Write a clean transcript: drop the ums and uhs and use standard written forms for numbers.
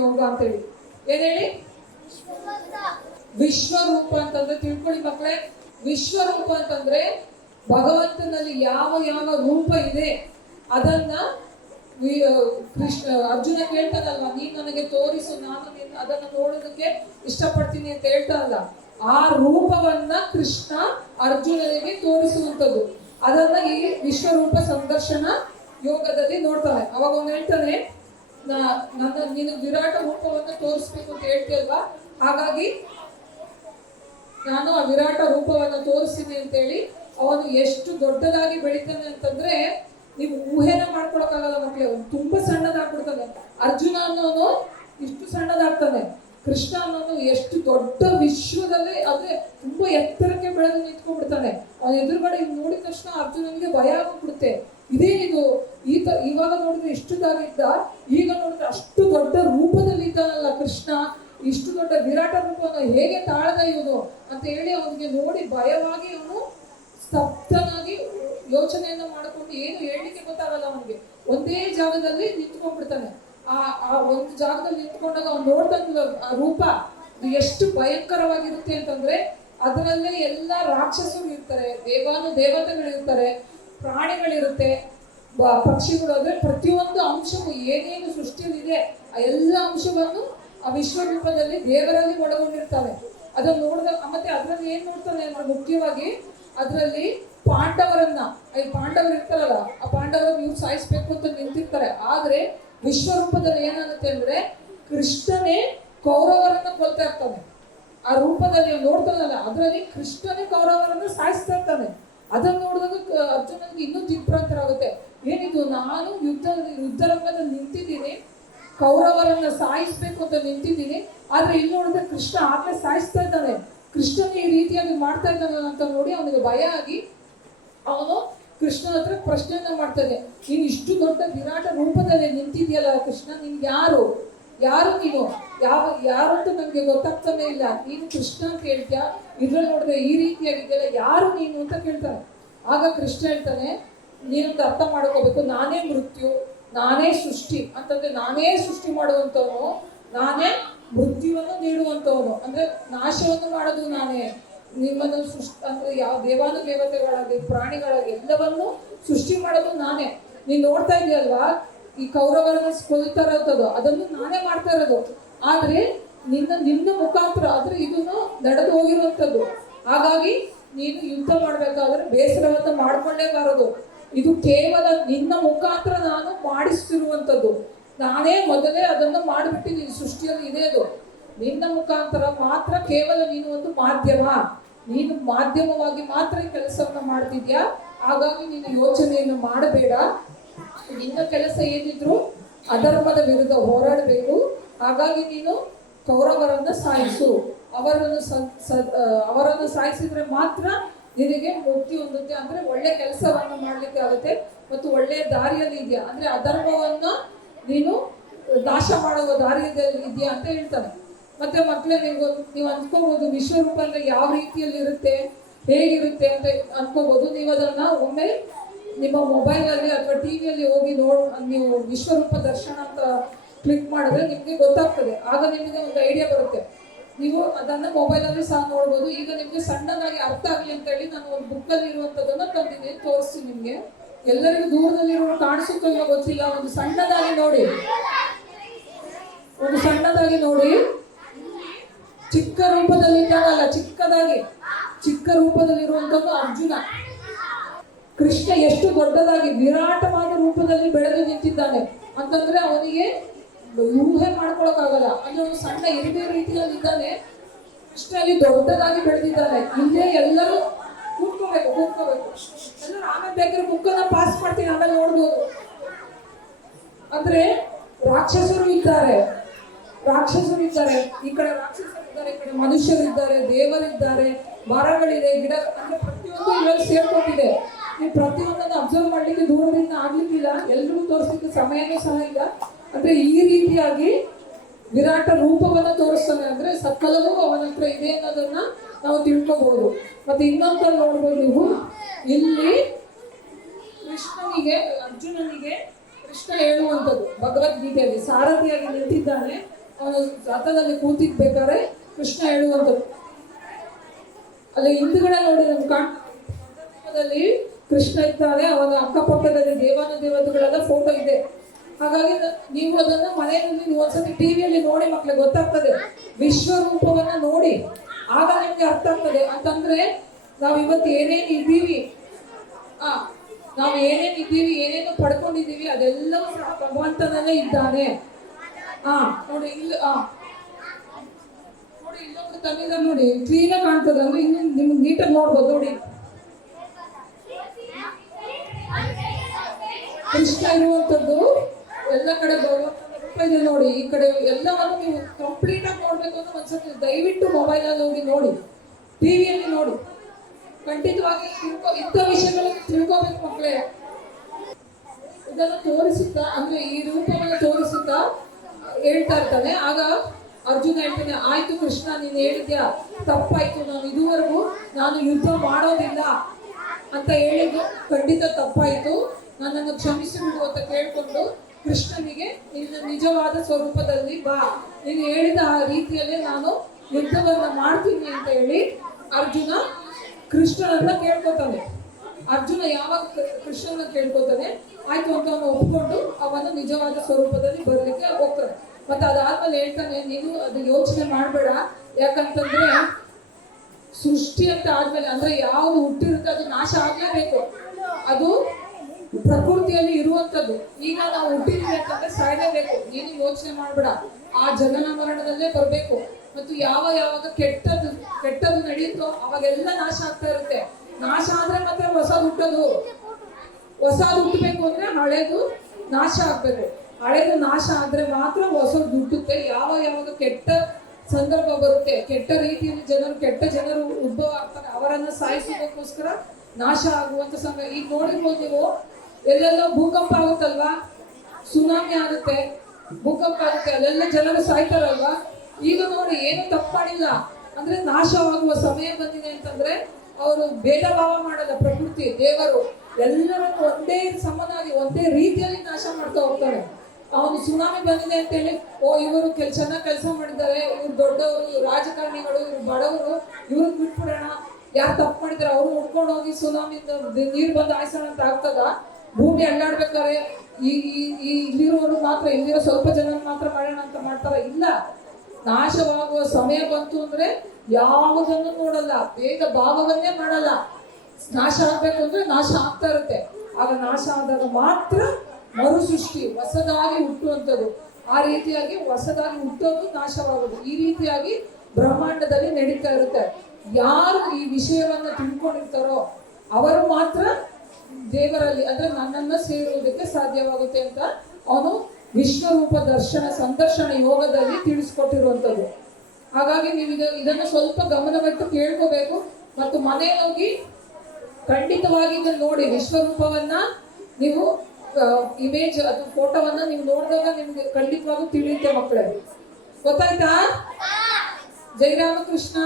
ಯೋಗ ಅಂತ ಹೇಳಿ. ಏನ್ ಹೇಳಿ? ವಿಶ್ವರೂಪ ಅಂತಂದ್ರೆ ತಿಳ್ಕೊಳ್ಳಿ ಮಕ್ಕಳೇ. ವಿಶ್ವರೂಪ ಅಂತಂದ್ರೆ ಭಗವಂತನಲ್ಲಿ ಯಾವ ಯಾವ ರೂಪ ಇದೆ ಅದನ್ನ ಕೃಷ್ಣ ಅರ್ಜುನ ಕೇಳ್ತಾನಲ್ವಾ, ನೀನ್ ನನಗೆ ತೋರಿಸು, ನಾನು ಅದನ್ನ ನೋಡೋದಕ್ಕೆ ಇಷ್ಟಪಡ್ತೀನಿ ಅಂತ ಹೇಳ್ತಾನಲ್ಲ, ಆ ರೂಪವನ್ನ ಕೃಷ್ಣ ಅರ್ಜುನನಿಗೆ ತೋರಿಸುವಂಥದ್ದು. ಅದನ್ನ ಈ ವಿಶ್ವರೂಪ ಸಂದರ್ಶನ ಯೋಗದಲ್ಲಿ ನೋಡ್ತಾನೆ. ಅವಾಗ ಅವನು ಹೇಳ್ತಾನೆ, ನೀನು ವಿರಾಟ ರೂಪವನ್ನು ತೋರಿಸ್ಬೇಕು ಅಂತ ಹೇಳ್ತೀಯಲ್ವಾ, ಹಾಗಾಗಿ ನಾನು ಆ ವಿರಾಟ ರೂಪವನ್ನು ತೋರಿಸ್ತೀನಿ ಅಂತೇಳಿ ಅವನು ಎಷ್ಟು ದೊಡ್ಡದಾಗಿ ಬೆಳಿತಾನೆ ಅಂತಂದ್ರೆ ನೀವು ಊಹೆನ ಮಾಡ್ಕೊಳಕ್ಕಾಗಲ್ಲ ಮಕ್ಕಳೇ. ಅವನು ತುಂಬಾ ಸಣ್ಣದಾಗ್ಬಿಡ್ತಾನೆ. ಅರ್ಜುನ ಅನ್ನೋನು ಇಷ್ಟು ಸಣ್ಣದಾಗ್ತಾನೆ, ಕೃಷ್ಣ ಅನ್ನೋನು ಎಷ್ಟು ದೊಡ್ಡ ವಿಶ್ವದಲ್ಲಿ ಅದೇ ತುಂಬಾ ಎತ್ತರಕ್ಕೆ ಬೆಳೆದು ನಿಂತ್ಕೊಂಡ್ಬಿಡ್ತಾನೆ. ಅವನ ಎದುರುಗಡೆ ನೋಡಿದ ತಕ್ಷಣ ಅರ್ಜುನನಿಗೆ ಭಯ ಆಗ್ಬಿಡುತ್ತೆ. ಇದೇನಿದು ಇವಾಗ ನೋಡಿದ್ರೆ ಇಷ್ಟದಾಗಿದ್ದ, ಈಗ ನೋಡಿದ್ರೆ ಅಷ್ಟು ದೊಡ್ಡ ರೂಪದಲ್ಲಿ ಇದ್ದಾನಲ್ಲ ಕೃಷ್ಣ, ಇಷ್ಟು ದೊಡ್ಡ ವಿರಾಟ ರೂಪವನ್ನು ಹೇಗೆ ತಾಳದ ಇವನು ಅಂತ ಹೇಳಿ ಅವನಿಗೆ ನೋಡಿ ಭಯವಾಗಿ ಅವನು ಸ್ತಬ್ಧನಾಗಿ ಯೋಚನೆಯನ್ನ ಮಾಡಿಕೊಂಡು ಏನು ಹೇಳಲಿಕ್ಕೆ ಗೊತ್ತಾಗಲ್ಲ ಅವನಿಗೆ. ಒಂದೇ ಜಾಗದಲ್ಲಿ ನಿಂತ್ಕೊಂಡ್ಬಿಡ್ತಾನೆ. ಆ ಒಂದು ಜಾಗದಲ್ಲಿ ನಿಂತ್ಕೊಂಡಾಗ ಅವ್ನು ನೋಡ್ದಂಗ ಆ ರೂಪ ಎಷ್ಟು ಭಯಂಕರವಾಗಿರುತ್ತೆ ಅಂತಂದ್ರೆ ಅದರಲ್ಲೇ ಎಲ್ಲ ರಾಕ್ಷಸರು ಇರ್ತಾರೆ, ದೇವತೆಗಳಿರ್ತಾರೆ, ಪ್ರಾಣಿಗಳಿರುತ್ತೆ, ಪಕ್ಷಿಗಳು, ಅಂದ್ರೆ ಪ್ರತಿಯೊಂದು ಅಂಶವು ಏನೇನು ಸೃಷ್ಟಿಯಲ್ಲಿದೆ ಆ ಎಲ್ಲ ಅಂಶವನ್ನು ಆ ವಿಶ್ವರೂಪದಲ್ಲಿ ದೇವರಲ್ಲಿ ಒಳಗೊಂಡಿರ್ತಾವೆ. ಅದನ್ನು ನೋಡಿದಾಗ ಮತ್ತೆ ಅದರಲ್ಲಿ ಏನ್ ನೋಡ್ತಾನೆ ಅಂದ್ರೆ ಮುಖ್ಯವಾಗಿ ಅದರಲ್ಲಿ ಪಾಂಡವರು ಇರ್ತಾರಲ್ಲ, ಆ ಪಾಂಡವರನ್ನು ಇವ್ರು ಸಾಯಿಸ್ಬೇಕು ಅಂತ ನಿಂತಿರ್ತಾರೆ. ಆದ್ರೆ ವಿಶ್ವರೂಪದಲ್ಲಿ ಏನಾಗುತ್ತೆ ಅಂದ್ರೆ ಕೃಷ್ಣನೇ ಕೌರವರನ್ನ ಕೊಲ್ತಾ ಇರ್ತಾನೆ. ಆ ರೂಪದಲ್ಲಿ ನೋಡ್ತಾನಲ್ಲ, ಅದರಲ್ಲಿ ಕೃಷ್ಣನೇ ಕೌರವರನ್ನ ಸಾಯಿಸ್ತಾ ಇರ್ತಾನೆ. ಅದನ್ನು ನೋಡಿದಾಗ ಅರ್ಜುನನಿಗೆ ಇನ್ನೂ ದಿಗ್ಭ್ರಾಂತರ ಆಗುತ್ತೆ. ಏನಿದು, ನಾನು ಯುದ್ಧರಂಗದಲ್ಲಿ ನಿಂತಿದ್ದೀನಿ, ಕೌರವರನ್ನ ಸಾಯಿಸ್ಬೇಕು ಅಂತ ನಿಂತಿದ್ದೀನಿ, ಆದ್ರೆ ಇಲ್ಲಿ ನೋಡಿದ್ರೆ ಕೃಷ್ಣ ಆಗ್ಲೇ ಸಾಯಿಸ್ತಾ ಇದ್ದಾನೆ, ಕೃಷ್ಣನ ಈ ರೀತಿಯಾಗಿ ಮಾಡ್ತಾ ಇದ್ದಾನ ಅಂತ ನೋಡಿ ಅವನಿಗೆ ಭಯ ಆಗಿ ಅವನು ಕೃಷ್ಣನ ಹತ್ರ ಪ್ರಶ್ನೆಯನ್ನ ಮಾಡ್ತಾನೆ. ನೀನು ಇಷ್ಟು ದೊಡ್ಡ ವಿರಾಟ ರೂಪದಲ್ಲಿ ನಿಂತಿದ್ಯಲ್ಲ ಕೃಷ್ಣ, ನಿನ್ಗೆ ಯಾರು ನೀನು ಯಾರು ಅಂತ ನನಗೆ ಗೊತ್ತಾಗ್ತಾನೆ ಇಲ್ಲ, ನೀನು ಕೃಷ್ಣ ಅಂತ ಹೇಳ್ತೀಯ, ಇದ್ರಲ್ಲಿ ನೋಡಿದ್ರೆ ಈ ರೀತಿಯಾಗಿದೆಯಲ್ಲ, ಯಾರು ನೀನು ಅಂತ ಕೇಳ್ತಾನೆ. ಆಗ ಕೃಷ್ಣ ಹೇಳ್ತಾನೆ, ನೀನೊಂದು ಅರ್ಥ ಮಾಡ್ಕೋಬೇಕು, ನಾನೇ ಮೃತ್ಯು, ನಾನೇ ಸೃಷ್ಟಿ ಅಂತಂದ್ರೆ ನಾನೇ ಸೃಷ್ಟಿ ಮಾಡುವಂಥವನು, ನಾನೇ ಮೃತ್ಯುವನ್ನು ನೀಡುವಂಥವನು, ಅಂದ್ರೆ ನಾಶವನ್ನು ಮಾಡೋದು ನಾನೇ, ನಿಮ್ಮನ್ನು ಅಂದ್ರೆ ಯಾವ ದೇವತೆಗಳಾಗಿ ಪ್ರಾಣಿಗಳಾಗಿ ಎಲ್ಲವನ್ನು ಸೃಷ್ಟಿ ಮಾಡೋದು ನಾನೇ. ನೀನ್ ನೋಡ್ತಾ ಇದೆಯಲ್ವಾ ಈ ಕೌರವರನ್ನ ಕೊಲ್ತಾ ಇರೋದು, ಅದನ್ನು ನಾನೇ ಮಾಡ್ತಾ ಇರೋದು. ಆದ್ರೆ ನಿನ್ನ ಮುಖಾಂತರ ಆದ್ರೆ ಇದನ್ನು ನಡೆದು ಹೋಗಿರುವಂಥದ್ದು. ಹಾಗಾಗಿ ನೀನು ಯುದ್ಧ ಮಾಡ್ಬೇಕಾದ್ರೆ ಬೇಸರವನ್ನು ಮಾಡ್ಕೊಳ್ಳೇಬಾರದು. ಇದು ಕೇವಲ ನಿನ್ನ ಮುಖಾಂತರ ನಾನು ಮಾಡಿಸ್ತಿರುವಂಥದ್ದು. ನಾನೇ ಮೊದಲೇ ಅದನ್ನು ಮಾಡಿಬಿಟ್ಟಿದ್ದೀನಿ, ಸೃಷ್ಟಿಯಲ್ಲಿ ಇದೆ ಅದು. ನಿನ್ನ ಮುಖಾಂತರ ಮಾತ್ರ, ಕೇವಲ ನೀನು ಒಂದು ಮಾಧ್ಯಮ, ನೀನು ಮಾಧ್ಯಮವಾಗಿ ಮಾತ್ರ ಈ ಕೆಲಸವನ್ನ ಮಾಡ್ತಿದ್ಯಾ. ಹಾಗಾಗಿ ನೀನು ಯೋಚನೆಯನ್ನು ಮಾಡಬೇಡ. ನಿನ್ನ ಕೆಲಸ ಏನಿದ್ರು ಅಧರ್ಮದ ವಿರುದ್ಧ ಹೋರಾಡಬೇಕು. ಹಾಗಾಗಿ ನೀನು ಕೌರವರನ್ನ ಸಾಯಿಸು, ಅವರನ್ನು ಸಾಯಿಸಿದ್ರೆ ಮಾತ್ರ ನಿನಗೆ ಮುಕ್ತಿ ಹೊಂದುತ್ತೆ, ಅಂದ್ರೆ ಒಳ್ಳೆ ಕೆಲಸವನ್ನು ಮಾಡ್ಲಿಕ್ಕೆ ಆಗುತ್ತೆ ಮತ್ತು ಒಳ್ಳೆಯ ದಾರಿಯಲ್ಲಿ ಇದೆಯಾ, ಅಂದ್ರೆ ಅಧರ್ಮವನ್ನ ನೀನು ನಾಶ ಮಾಡುವ ದಾರಿಯಲ್ಲಿ ಇದೆಯಾ ಅಂತ ಹೇಳ್ತಾನೆ. ಮತ್ತೆ ಮಕ್ಕಳೇ, ನೀವು ಅಂದ್ಕೋಬಹುದು ವಿಶ್ವರೂಪ ಅಂದ್ರೆ ಯಾವ ರೀತಿಯಲ್ಲಿ ಇರುತ್ತೆ, ಹೇಗಿರುತ್ತೆ ಅಂತ ಅನ್ಕೋಬಹುದು. ನೀವು ಅದನ್ನ ಒಮ್ಮೆ ನಿಮ್ಮ ಮೊಬೈಲಲ್ಲಿ ಅಥವಾ ಟಿವಿಯಲ್ಲಿ ಹೋಗಿ ನೀವು ವಿಶ್ವರೂಪ ದರ್ಶನ ಅಂತ ಕ್ಲಿಕ್ ಮಾಡಿದ್ರೆ ನಿಮ್ಗೆ ಗೊತ್ತಾಗ್ತದೆ. ಆಗ ನಿಮಗೆ ಒಂದು ಐಡಿಯಾ ಬರುತ್ತೆ. ನೀವು ಅದನ್ನ ಮೊಬೈಲಲ್ಲಿ ಸಹ ನೋಡ್ಬೋದು. ಈಗ ನಿಮ್ಗೆ ಸಣ್ಣದಾಗಿ ಅರ್ಥ ಆಗಲಿ ಅಂತ ಹೇಳಿ ನಾನು ಒಂದು ಬುಕ್ಕಲ್ಲಿ ಇರುವಂತದನ್ನ ತಂದಿದ್ದೀನಿ, ತೋರಿಸ್ತೀನಿ ನಿಮ್ಗೆ. ಎಲ್ಲರಿಗೂ ದೂರದಲ್ಲಿರುವ ಕಾಣಿಸುತ್ತೋ ಇಲ್ಲೋ ಗೊತ್ತಿಲ್ಲ, ಒಂದು ಸಣ್ಣದಾಗಿ ನೋಡಿ, ಚಿಕ್ಕ ರೂಪದಲ್ಲಿ ಇದ್ದಾಗಲ್ಲ, ಚಿಕ್ಕ ರೂಪದಲ್ಲಿರುವಂಥದ್ದು ಅರ್ಜುನ. ಕೃಷ್ಣ ಎಷ್ಟು ದೊಡ್ಡದಾಗಿ ವಿರಾಟವಾದ ರೂಪದಲ್ಲಿ ಬೆಳೆದು ನಿಂತಿದ್ದಾನೆ ಅಂತಂದ್ರೆ ಅವನಿಗೆ ಊಹೆ ಮಾಡ್ಕೊಳಕ್ಕಾಗಲ್ಲ. ಅಂದ್ರೆ ಒಂದು ಸಣ್ಣ ಇರುವೆ ರೀತಿಯಲ್ಲಿ ಇದ್ದಾನೆ, ಕೃಷ್ಣ ಅಲ್ಲಿ ದೊಡ್ಡದಾಗಿ ಬೆಳೆದಿದ್ದಾನೆ. ಇಲ್ಲೇ ಎಲ್ಲರೂ ಕೂತ್ಕೋಬೇಕು. ಎಲ್ಲರೂ ಆಮೇಲೆ ಬೇಕಾದ್ರೆ ಬುಕ್ಕನ್ನ ಪಾಸ್ ಮಾಡ್ತೀನಿ, ಆಮೇಲೆ ನೋಡ್ಬೋದು. ಅಂದ್ರೆ ರಾಕ್ಷಸರು ಇದ್ದಾರೆ, ಈ ಕಡೆ ರಾಕ್ಷಸರಿದ್ದಾರೆ, ಈ ಕಡೆ ಮನುಷ್ಯರಿದ್ದಾರೆ, ದೇವರಿದ್ದಾರೆ, ಮರಗಳಿದೆ, ಗಿಡ, ಅಂದ್ರೆ ಪ್ರತಿಯೊಂದು ಇವಾಗ ಸೇರ್ಕೊಂಡಿದೆ. ನೀವು ಪ್ರತಿಯೊಂದನ್ನು ಅಬ್ಸರ್ವ್ ಮಾಡ್ಲಿಕ್ಕೆ ದೂರದಿಂದ ಆಗ್ಲಿಕ್ಕಿಲ್ಲ, ಎಲ್ರಿಗೂ ತೋರಿಸ್ಲಿಕ್ಕೆ ಸಮಯನೂ ಸಹ ಇಲ್ಲ. ಅಂದ್ರೆ ಈ ರೀತಿಯಾಗಿ ವಿರಾಟ ರೂಪವನ್ನ ತೋರಿಸ್ತಾನೆ. ಅಂದ್ರೆ ಸಕಲವೂ ಅವನ ಹತ್ರ ಇದೆ ಅನ್ನೋದನ್ನ ನಾವು ತಿಳ್ಕೋಬಹುದು. ಮತ್ತೆ ಇನ್ನೊಂದು ನೋಡ್ಬೋದು ನೀವು, ಇಲ್ಲಿ ಅರ್ಜುನನಿಗೆ ಕೃಷ್ಣ ಹೇಳುವಂಥದ್ದು ಭಗವದ್ಗೀತೆಯಲ್ಲಿ ಸಾರಥಿಯಾಗಿ ನಿಂತಿದ್ದಾನೆ. ಅವನು ರಥದಲ್ಲಿ ಕೂತಿರ್ಬೇಕಾದ್ರೆ ಕೃಷ್ಣ ಹೇಳುವಂಥದ್ದು. ಅಲ್ಲಿ ಹಿಂದುಗಡೆ ನೋಡಿ ನಮ್ಗೆ ಕಾಣದಲ್ಲಿ ಕೃಷ್ಣ ಇದ್ದಾನೆ, ಅವನ ಅಕ್ಕಪಕ್ಕದಲ್ಲಿ ದೇವಾನುದೇವತೆಗಳೆಲ್ಲ ಫೋಟೋ ಇದೆ. ಹಾಗಾಗಿ ನೀವು ಅದನ್ನ ಮನೆಯಲ್ಲಿ ನೀವು ಒಂದ್ಸತಿ ಟಿವಿಯಲ್ಲಿ ನೋಡಿ ಮಕ್ಳಿಗೆ ಗೊತ್ತಾಗ್ತದೆ. ವಿಶ್ವರೂಪವನ್ನ ನೋಡಿ, ಆಗ ನಿಮ್ಗೆ ಅರ್ಥ ಆಗ್ತದೆ. ಅಂತಂದ್ರೆ ನಾವ್ ಇವತ್ತು ಏನೇನು ಇದ್ದೀವಿ, ನಾವು ಏನೇನು ಇದ್ದೀವಿ, ಏನೇನು ಪಡ್ಕೊಂಡಿದ್ದೀವಿ, ಅದೆಲ್ಲವೂ ಸಹ ಭಗವಂತನಲ್ಲೇ ಇದ್ದಾನೆ. ನೋಡಿ ಇಲ್ಲಿ ನೋಡಿ ಇಲ್ಲೊಂದು ತಂದಿದ್ದಾರೆ ನೋಡಿ, ಕ್ಲೀನ್ ಆಗಿ ಕಾಣ್ತದೆ. ಅಂದ್ರೆ ಇನ್ನು ನಿಮ್ಗೆ ನೀಟಾಗಿ ನೋಡ್ಬೋದು ನೋಡಿ. ಕೃಷ್ಣ ಇರುವಂತದ್ದು ಎಲ್ಲ ಕಡೆ ಭಗವಂತನ ರೂಪ ಇದೆ ನೋಡಿ. ಈ ಕಡೆ ಎಲ್ಲವನ್ನು ನೀವು ಕಂಪ್ಲೀಟ್ ಆಗಿ ನೋಡ್ಬೇಕು ಅಂದ್ರೆ ಒಂದ್ಸತಿ ದಯವಿಟ್ಟು ಮೊಬೈಲ್ ಅಲ್ಲಿ ಹೋಗಿ ನೋಡಿ, ಟಿವಿಯಲ್ಲಿ ನೋಡಿ. ಖಂಡಿತವಾಗಿ ಇಂಥ ವಿಷಯಗಳನ್ನು ತಿಳ್ಕೋಬೇಕು ಮಕ್ಕಳೇ. ಇದನ್ನು ತೋರಿಸುತ್ತಾ, ಅಂದ್ರೆ ಈ ರೂಪವನ್ನು ತೋರಿಸುತ್ತಾ ಹೇಳ್ತಾ ಇರ್ತಾನೆ. ಆಗ ಅರ್ಜುನ ಹೇಳ್ತಾನೆ, ಆಯ್ತು ಕೃಷ್ಣ, ನೀನು ಹೇಳಿದ್ಯಾ, ತಪ್ಪಾಯ್ತು, ನಾನು ಯುದ್ಧ ಮಾಡೋದಿಲ್ಲ ಅಂತ ಹೇಳಿದ್ದು ಖಂಡಿತ ತಪ್ಪಾಯ್ತು, ನನ್ನನ್ನು ಕ್ಷಮಿಸಿಬಿಡು ಅಂತ ಕೇಳ್ಕೊಂಡು ಕೃಷ್ಣನಿಗೆ ನಿನ್ನ ನಿಜವಾದ ಸ್ವರೂಪದಲ್ಲಿ ಬಾ, ನೀನು ಹೇಳಿದ ಆ ರೀತಿಯಲ್ಲೇ ನಾನು ಯುದ್ಧವನ್ನ ಮಾಡ್ತೀನಿ ಅಂತ ಹೇಳಿ ಅರ್ಜುನ ಕೃಷ್ಣನನ್ನ ಕೇಳ್ಕೊತಾನೆ. ಅರ್ಜುನ ಯಾವಾಗ ಕೃಷ್ಣನ ಕೇಳ್ಕೊತಾನೆ, ಆಯ್ತು ಅಂತ ಅವನು ಒಪ್ಕೊಂಡು ಅವನು ನಿಜವಾದ ಸ್ವರೂಪದಲ್ಲಿ ಬರ್ಲಿಕ್ಕೆ ಹೋಗ್ತಾನೆ. ಮತ್ತೆ ಅದಾದ್ಮೇಲೆ ಹೇಳ್ತಾನೆ, ನೀನು ಅದು ಯೋಚನೆ ಮಾಡ್ಬೇಡ, ಯಾಕಂತಂದ್ರೆ ಸೃಷ್ಟಿ ಅಂತ ಆದ್ಮೇಲೆ ಅಂದ್ರೆ ಯಾವ್ದು ಹುಟ್ಟಿರುತ್ತೆ ಅದು ನಾಶ ಆಗ್ಲೇಬೇಕು. ಅದು ಪ್ರಕೃತಿಯಲ್ಲಿ ಇರುವಂತದ್ದು. ಈಗ ನಾವು ಹುಟ್ಟಿದ್ವಿ ಅಂತಂದ್ರೆ ಸಾಯ್ಲೇಬೇಕು. ನೀನು ಯೋಚನೆ ಮಾಡ್ಬೇಡ, ಆ ಜನನ ಮರಣದಲ್ಲೇ ಬರ್ಬೇಕು. ಮತ್ತು ಯಾವಾಗ ಕೆಟ್ಟದ್ದು ನಡೆಯುತ್ತೋ ಅವಾಗೆಲ್ಲ ನಾಶ ಆಗ್ತಾ ಇರುತ್ತೆ. ನಾಶ ಆದ್ರೆ ಮತ್ತೆ ಹೊಸದು ಹುಟ್ಟೋದು. ಹೊಸದು ಹುಟ್ಟಬೇಕು ಅಂದ್ರೆ ಹಳೇದು ನಾಶ ಆಗ್ಬೇಕು. ಹಳೇದು ನಾಶ ಆದ್ರೆ ಮಾತ್ರ ಹೊಸದು ಹುಟ್ಟುತ್ತೆ. ಯಾವಾಗ ಕೆಟ್ಟ ಸಂದರ್ಭ ಬರುತ್ತೆ, ಕೆಟ್ಟ ರೀತಿಯಲ್ಲಿ ಕೆಟ್ಟ ಜನರು ಉದ್ಭವ ಆಗ್ತಾರೆ, ಅವರನ್ನ ಸಾಯಿಸೋದಕ್ಕೋಸ್ಕರ ನಾಶ ಆಗುವಂತ ಸಂದರ್ಭ. ಈಗ ನೋಡಿರ್ಬೋದು ನೀವು, ಎಲ್ಲೆಲ್ಲೋ ಭೂಕಂಪ ಆಗುತ್ತಲ್ವಾ, ಸುನಾಮಿ ಆಗುತ್ತೆ, ಭೂಕಂಪ ಆಗುತ್ತೆ, ಅಲ್ಲೆಲ್ಲ ಜನರು ಸಾಯ್ತಾರಲ್ವಾ. ಈಗ ನೋಡಿ, ಏನು ತಪ್ಪು ಮಾಡಿಲ್ಲ ಅಂದ್ರೆ ನಾಶವಾಗುವ ಸಮಯ ಬಂದಿದೆ ಅಂತಂದ್ರೆ ಅವರು ಭೇದ ಭಾವ ಮಾಡಲ್ಲ. ಪ್ರಕೃತಿ ದೇವರು ಎಲ್ಲರನ್ನು ಒಂದೇ ಸಮನಾಗಿ ಒಂದೇ ರೀತಿಯಲ್ಲಿ ನಾಶ ಮಾಡ್ತಾ ಹೋಗ್ತಾರೆ. ಅವನು ಸುನಾಮಿ ಬಂದಿದೆ ಅಂತ ಹೇಳಿ, ಇವರು ಚೆನ್ನಾಗಿ ಕೆಲಸ ಮಾಡಿದ್ದಾರೆ, ಇವ್ರು ದೊಡ್ಡವರು, ರಾಜಕಾರಣಿಗಳು, ಇವ್ರು ಬಡವರು, ಇವ್ರಿಗೆ ಬಿಟ್ಬಿಡೋಣ, ಯಾರು ತಪ್ಪು ಮಾಡಿದಾರೆ ಅವ್ರು ಉಡ್ಕೊಂಡು ಹೋಗಿ ಸುನಾಮಿಂದ ನೀರು ಬಂದು ಆಯ್ಸೋಣ ಅಂತ ಆಗ್ತದ? ಭೂಮಿ ಅಲ್ಲಾಡ್ಬೇಕಾದ್ರೆ ಇಲ್ಲಿರೋರು ಮಾತ್ರ, ಇಲ್ಲಿರೋ ಸ್ವಲ್ಪ ಜನ ಮಾತ್ರ ಮಾಡೋಣ ಅಂತ ಮಾಡ್ತಾರ? ಇಲ್ಲ. ನಾಶವಾಗುವ ಸಮಯ ಬಂತು ಅಂದ್ರೆ ಯಾವುದನ್ನು ನೋಡಲ್ಲ, ಭೇದ ಭಾವವನ್ನೇ ಮಾಡಲ್ಲ. ನಾಶ ಆಗ್ಬೇಕು ಅಂದ್ರೆ ನಾಶ ಆಗ್ತಾ ಇರುತ್ತೆ. ಆಗ ನಾಶ ಆದಾಗ ಮಾತ್ರ ಮರು ಸೃಷ್ಟಿ, ಹೊಸದಾಗಿ ಹುಟ್ಟುವಂಥದ್ದು. ಆ ರೀತಿಯಾಗಿ ಹೊಸದಾಗಿ ಹುಟ್ಟೋದು, ನಾಶವಾಗೋದು, ಈ ರೀತಿಯಾಗಿ ಬ್ರಹ್ಮಾಂಡದಲ್ಲಿ ನಡೀತಾ ಇರುತ್ತೆ. ಯಾರು ಈ ವಿಷಯವನ್ನ ತಿಳ್ಕೊಂಡಿರ್ತಾರೋ ಅವರು ಮಾತ್ರ ದೇವರಲ್ಲಿ ಅಂದ್ರೆ ನನ್ನನ್ನ ಸೇರುವುದಕ್ಕೆ ಸಾಧ್ಯವಾಗುತ್ತೆ ಅಂತ ಅವನು ವಿಶ್ವರೂಪ ಸಂದರ್ಶನ ಯೋಗದಲ್ಲಿ ತಿಳಿಸ್ಕೊಟ್ಟಿರುವಂಥದ್ದು. ಹಾಗಾಗಿ ನೀವು ಇದನ್ನು ಸ್ವಲ್ಪ ಗಮನವಿಟ್ಟು ಕೇಳ್ಕೋಬೇಕು. ಮತ್ತು ಮನೆಯಲ್ಲಿ ಹೋಗಿ ಖಂಡಿತವಾಗಿ ಇದನ್ನು ನೋಡಿ, ವಿಶ್ವರೂಪವನ್ನ ನೀವು ಇಮೇಜ್ ಅದು ಫೋಟೋವನ್ನ ನೀವು ನೋಡಿದಾಗ ನಿಮ್ಗೆ ಖಂಡಿತವಾಗೂ ತಿಳಿಯುತ್ತೆ ಮಕ್ಕಳೇ. ಗೊತ್ತಾಯ್ತಾ? ಜೈ ರಾಮಕೃಷ್ಣ.